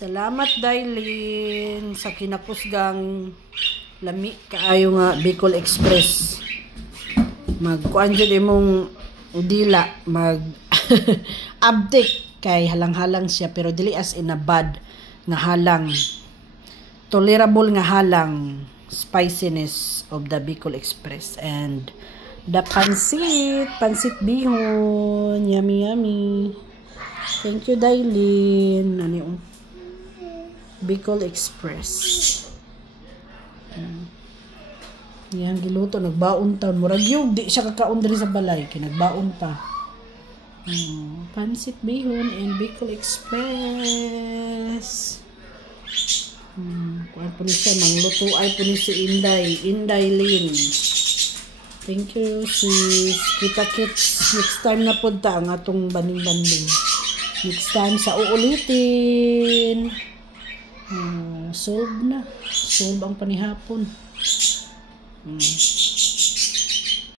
Salamat Dailin sa kinapusgang lami kaayo nga Bicol Express. Magkuan jud imong dila mag update kay halang-halang siya pero dili as in a bad nga halang. Tolerable nga halang spiciness of the Bicol Express and the pansit bihon, yummy. Thank you Dailin. Ano yung Bicol Express. Yan giluto nagbaon taon murag yung di siya kakaon diri sa balay kay nagbaon pa. Pansit bihon and Bicol Express. Kuan po ni siya mangluto ay po ni si Inday Lin. Thank you sis. Kita-kits next time na punta ang atong banding. Next time sa uulitin. Solve ang panihapon.